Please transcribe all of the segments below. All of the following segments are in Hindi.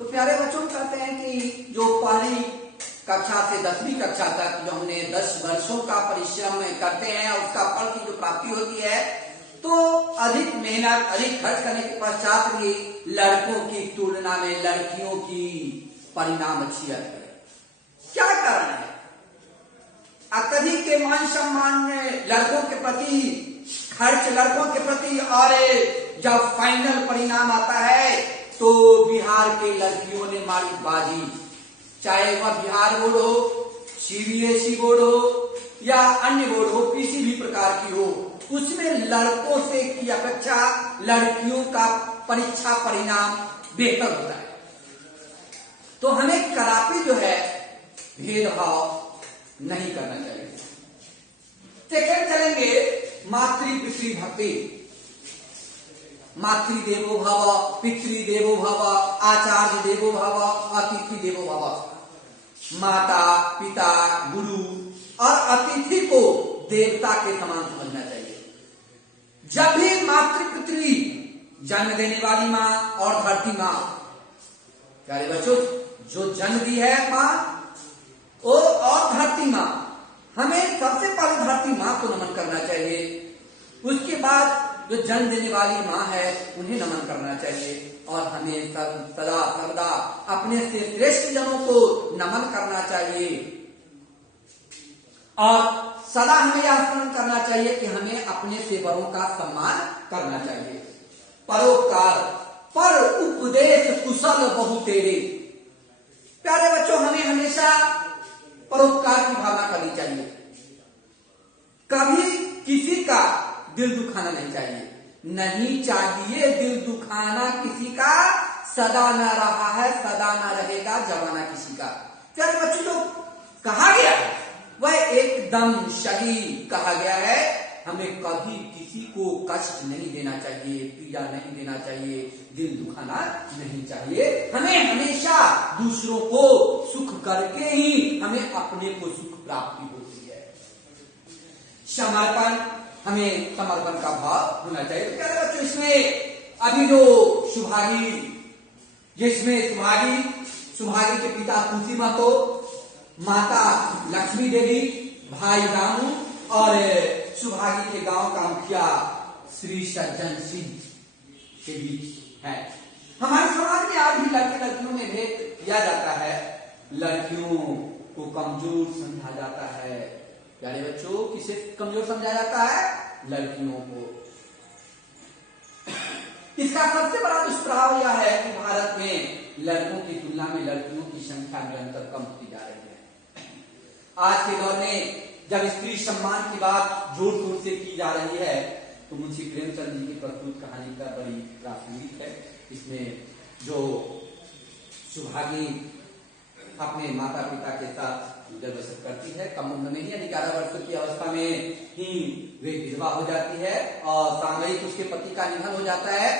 तो प्यारे बच्चों कहते हैं कि जो पहली कक्षा से 10वीं कक्षा तक जो हमने 10 वर्षों का परिश्रम करते हैं उसका फल की जो प्राप्ति होती है, तो अधिक मेहनत अधिक खर्च करने के पश्चात भी लड़कों की तुलना में लड़कियों की परिणाम अच्छी आती है। क्या कारण है? अत्यधिक के मान सम्मान लड़कों के प्रति, खर्च लड़कों के प्रति, और जब फाइनल परिणाम आता है तो बिहार के लड़कियों ने मारी बाजी। चाहे वह बिहार बोर्ड हो, सीबीएसई बोर्ड हो या अन्य बोर्ड हो, किसी भी प्रकार की हो, उसमें लड़कों से की अपेक्षा लड़कियों का परीक्षा परिणाम बेहतर होता है। तो हमें कदापि जो है भेदभाव नहीं करना चाहिए। सेकंड चलेंगे मातृ पितृ भक्ति। मातृदेवो भव, पितृदेवो भव, आचार्य देवो भव, अतिथि देवो भव। माता पिता गुरु और अतिथि को देवता के समान समझना चाहिए। जब भी मातृ पितृ जन्म देने वाली माँ और धरती माँ, प्यारे बच्चों, जो जन्म दी है माँ और धरती माँ, हमें सबसे पहले धरती माँ को नमन करना चाहिए। उसके बाद जो जन्म देने वाली माँ है उन्हें नमन करना चाहिए। और हमें सदा सर्वदा अपने से श्रेष्ठ जनों को नमन करना चाहिए। और सदा हमें यह स्मरण करना चाहिए कि हमें अपने से बड़ों का सम्मान करना चाहिए। परोपकार पर उपदेश कुशल बहु तेरे। प्यारे बच्चों, हमें हमेशा परोपकार की भावना करनी चाहिए। कभी किसी का दिल दुखाना नहीं चाहिए। नहीं चाहिए दिल दुखाना किसी का, सदा न रहा है सदा न रहेगा जमाना किसी का। प्यारे बच्चों, जो कहा गया है वह एकदम सही कहा गया है। हमें कभी किसी को कष्ट नहीं देना चाहिए, पीड़ा नहीं देना चाहिए, दिल दुखाना नहीं चाहिए। हमें हमेशा दूसरों को सुख करके ही हमें अपने को सुख प्राप्ति होती है। समर्पण, हमें समर्पण का भाव होना चाहिए। प्यारे बच्चों, इसमें अभी जो सुभागी, जिसमें सुभागी के पिता तुलसी महतो, माता लक्ष्मी देवी, भाई रामू और सुभागी के गांव का मुखिया श्री सज्जन सिंह के बीच है। हमारे समाज में आज भी लड़के लड़कियों में भेद किया जाता है। लड़कियों को कमजोर समझा जाता है। प्यारे बच्चों, किसे कमजोर समझा जाता है? लड़कियों को। इसका सबसे बड़ा दुष्प्रभाव यह है कि भारत में लड़कों की तुलना में लड़कियों की संख्या निरंतर कम होती जा रही है। आज के दौर में जब स्त्री सम्मान की बात जोर शोर से की जा रही है, तो मुंशी प्रेमचंद जी की प्रस्तुत कहानी का बड़ी प्रासंगिक है। इसमें जो सुभागी अपने माता पिता के साथ गुजर बसर करती है, कम उम्र में ही, यानी 11 वर्ष की अवस्था में ही वे विधवा हो जाती है और सामयिक उसके पति का निधन हो जाता है।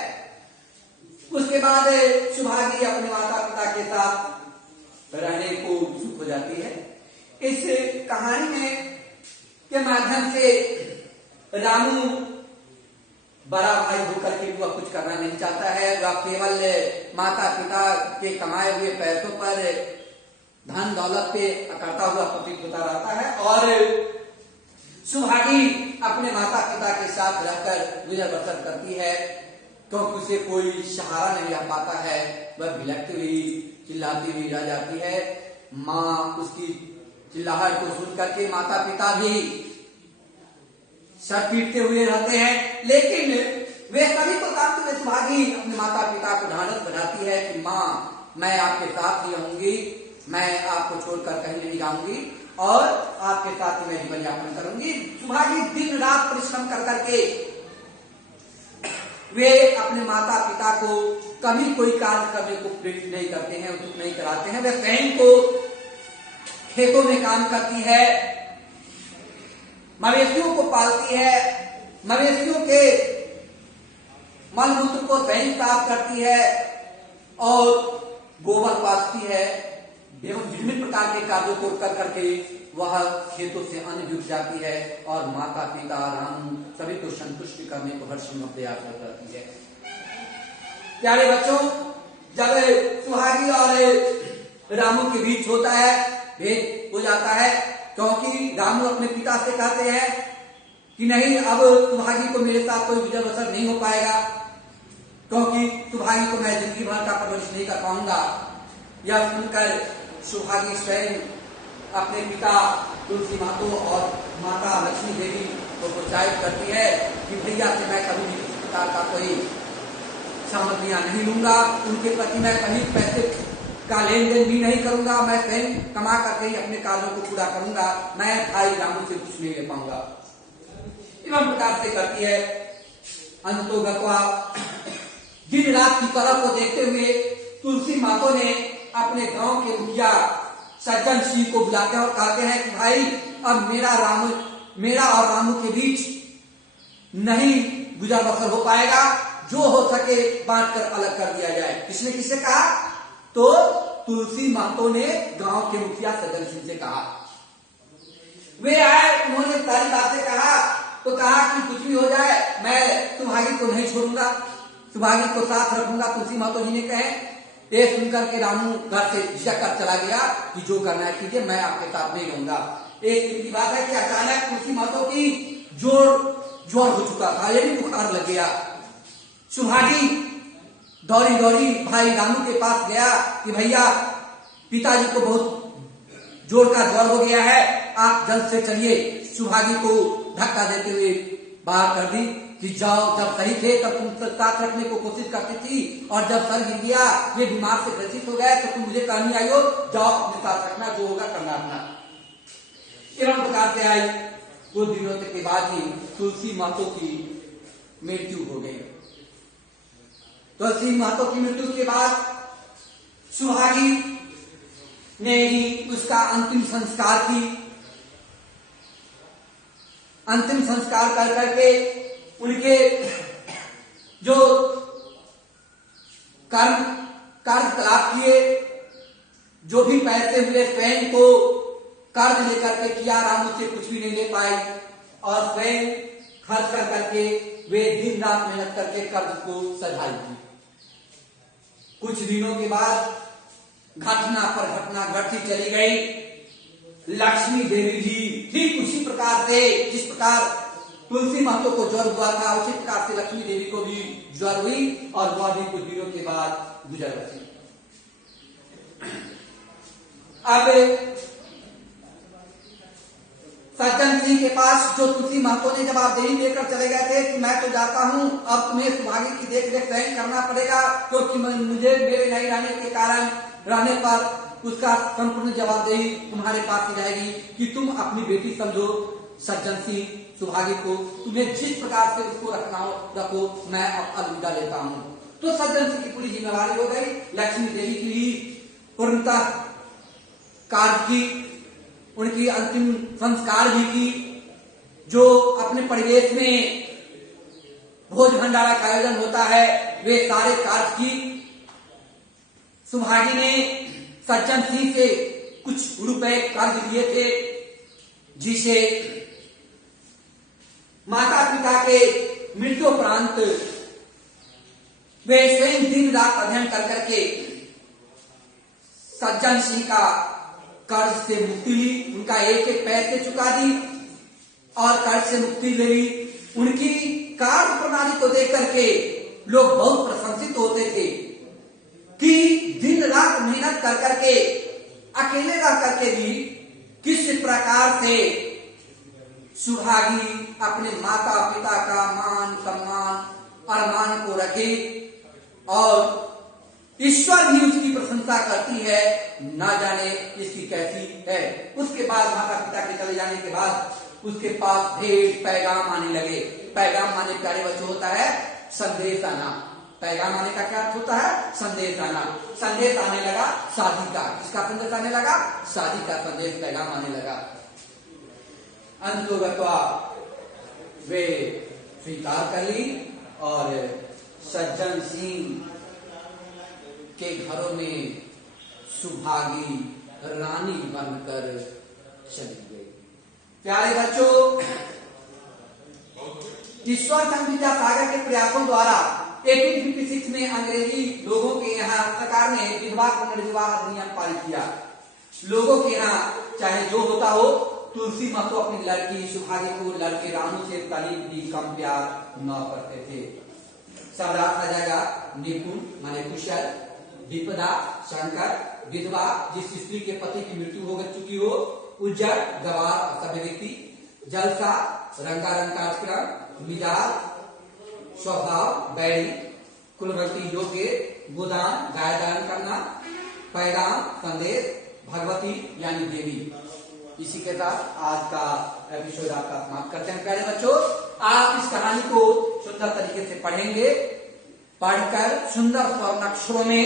उसके बाद सुभागी अपने माता पिता के साथ रहने को उत्सुक हो जाती है। इस कहानी में के माध्यम से रामू बड़ा भाई होकर के वह कुछ करना नहीं चाहता है। वह केवल माता पिता के कमाए हुए पैसों पर, धन दौलत पे करता हुआ प्रतीत होता रहता है। और सुभागी अपने माता पिता के साथ रहकर गुजर बसर करती है, क्योंकि उसे कोई सहारा नहीं रह पाता है। वह बिलखती हुई चिल्लाती हुई रह जाती है। माँ उसकी चिल्लाहट को सुन करके माता पिता भी सर पीटते हुए रहते हैं, लेकिन वे सभी को जानते हुए सुभागी अपने माता पिता को ढांढस बनाती है कि माँ, मैं आपके साथ ही रहूंगी, मैं आपको छोड़कर कहीं नहीं जाऊंगी और आपके साथ ही मैं जीवन यापन करूंगी। सुभागी दिन रात परिश्रम कर करके वे अपने माता पिता को कभी कोई कार्य करने को प्रेरित नहीं करते हैं, उचित नहीं कराते हैं। वे स्वयं को खेतों में काम करती है, मवेशियों को पालती है, मवेशियों के मलमूत्र को स्वयं साफ करती है और गोबर पाथती है एवं विभिन्न प्रकार के कार्यों को कर करके वह खेतों से अन्न जुट जाती है और माता पिता राम सभी को संतुष्ट करने को हर संभव प्रयास करती है। प्यारे बच्चों, जब सुहागी और रामू के बीच होता है, भेद हो जाता है, क्योंकि रामू अपने पिता से कहते हैं कि नहीं, अब सुहागी को मेरे साथ कोई गुजर बसर नहीं हो पाएगा, क्योंकि सुहागी को मैं जिंदगी भर का परवरिश नहीं कर पाऊंगा। यह सुनकर सुहागी स्वयं अपने पिता तुलसी मातो और माता लक्ष्मी देवी को प्रोत्साहित करती है कि भैया से मैं कभी भी किसी प्रकार का कोई सामग्रियां नहीं लूंगा, उनके प्रति मैं कभी पैसे का लेन देन भी नहीं करूंगा, मैं स्वयं कमा करके ही अपने कार्यों को पूरा करूंगा, मैं भाई रामू से कुछ नहीं ले पाऊंगा। एवं प्रकार से करती है। अंतोगत्वा दिन रात की तरफ को देखते हुए तुलसी मातो ने अपने गांव के मुखिया सज्जन सिंह को बुलाते हैं और कहते हैं कि भाई अब मेरा और रामू के बीच नहीं गुजर बसर हो पाएगा, जो हो सके बांट कर अलग कर दिया जाए। किसने किससे कहा? तो तुलसी मातो ने गांव के मुखिया सज्जन सिंह से कहा। वे आए, उन्होंने सारी बातें कहा, तो कहा कि कुछ भी हो जाए मैं सुहागी को नहीं छोड़ूंगा, सुहागी को साथ रखूंगा। तुलसी मातो जी ने कहे, ये सुनकर के रामू घर से झिझक कर चला गया कि जो करना है कीजिए, मैं आपके साथ नहीं रहूंगा। एक दिन की बात है कि अचानक तुलसी मातो की ज्वर हो चुका था, यानी बुखार लग गया। सुहागी दौड़ी दौड़ी भाई रामू के पास गया कि भैया पिताजी को बहुत जोर का ज्वर हो गया है, आप जल्द से चलिए। सुहागी को धक्का देते हुए बाहर कर दी कि जाओ, जब सही थे तब तुम साथ रखने को कोशिश करती थी, और जब सर गिर गया, ये बीमार से ग्रसित हो गए, तो तुम मुझे कहनी आई हो, जाओ अपने साथ रखना, जो होगा करना अपना। एवं प्रकार से आई। कुछ दिनों तक के बाद ही तुलसी मातो की मृत्यु हो गई। तुलसी मातो की मृत्यु के बाद सुहागी ने ही उसका अंतिम संस्कार की। अंतिम संस्कार कर करके उनके जो कार्यकलाप किए, जो भी पैसे हुए स्वयं को कर्ज लेकर के किया, रामू से कुछ भी नहीं ले पाई, और स्वयं खर्च कर करके वे दिन रात मेहनत करके कर्ज को सधाई थी। कुछ दिनों के बाद घटना पर घटना घटती चली गई। लक्ष्मी देवी जी ठीक उसी प्रकार से जिस प्रकार तुलसी मातो को ज्वर हुआ था, उसी प्रकार से लक्ष्मी देवी को भी ज्वर हुई, और वह भी कुछ दिनों के बाद गुजर बसी। अब सज्जन सिंह के पास जो तुलसी मातो ने जवाबदेही देकर चले गए थे कि मैं तो जाता हूं, अब तुम्हें सुहागी की देख रेख स्वयं करना पड़ेगा, क्योंकि मुझे मेरे नहीं रहने के कारण रहने पर उसका संपूर्ण जवाबदेही तुम्हारे पास ही रहेगी कि तुम अपनी बेटी समझो सज्जन सिंह सुहागी को, तुम्हें जिस प्रकार से उसको रखना हो रखो, मैं अब अलविदा लेता हूं। तो सज्जन सिंह की पूरी जिम्मेवारी हो गई। लक्ष्मी देवी की भी पूर्णतः कार्य की, उनकी अंतिम संस्कार भी की, जो अपने परिवेश में भोज भंडारा का आयोजन होता है वे सारे कार्य की। सुहागी ने सज्जन सिंह से कुछ रुपए कर्ज लिए थे, जिसे माता पिता के मृत्युपरांत वे स्वयं दिन रात अध्ययन कर करके सज्जन सिंह का कर्ज से मुक्ति ली, उनका एक एक पैसे चुका दी और कर्ज से मुक्ति ले ली। उनकी कार्य प्रणाली को देख करके लोग बहुत प्रशंसित होते थे कि दिन रात मेहनत कर करके अकेले रह करके भी किस प्रकार से सुहागी अपने माता पिता का मान सम्मान अरमान को रखे, और ईश्वर भी उसकी प्रशंसा करती है, ना जाने इसकी कैसी है। उसके बाद माता पिता के चले जाने के बाद उसके पास ढेर पैगाम आने लगे। पैगाम माने प्यारे बच्चों होता है संदेश आना। पैगाम आने का क्या अर्थ होता है? संदेश आना। संदेश आने लगा शादी का। किसका संदेश आने लगा? शादी का संदेश पैगाम आने लगा। अंतोगत्वा वे स्वीकार कर ली और सज्जन सिंह के घरों में सुहागी रानी बनकर चली गई। प्यारे बच्चों, ईश्वर चंद्र विद्यासागर के प्रयासों द्वारा 1856 में अंग्रेजी लोगों के यहाँ भारत सरकार ने विधवा पुनर्विवाह अधिनियम पारित किया। लोगों के यहाँ चाहे जो होता हो, तुलसी महतो अपनी लड़की सुभागी को लड़के रानू से तनिक भी कम प्यार न करते थे। सम्राट आ जाएगा निपुण माने कुशल, विपदा शंकर, विधवा जिस स्त्री के पति की मृत्यु हो चुकी हो, उज्जर गवार सभ्य व्यक्ति, जलसा रंगारंग कार्यक्रम, मिजाज स्वभाव बैरी, कुलवती योग्य, गोदान गाय दान करना, पैगाम संदेश, भगवती यानी देवी। इसी के साथ आज का एपिसोड आपका समाप्त करते हैं। प्यारे बच्चों, आप इस कहानी को सुंदर तरीके से पढ़ेंगे, पढ़कर सुंदर स्वर्ण अक्षरों में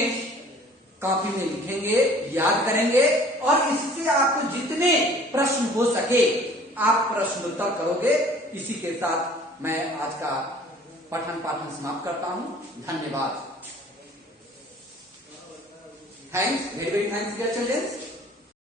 कॉपी में लिखेंगे, याद करेंगे और इससे आपको जितने प्रश्न हो सके आप प्रश्न उत्तर करोगे। इसी के साथ मैं आज का पठन पाठन समाप्त करता हूं। धन्यवाद। Thanks, very very thanks dear children.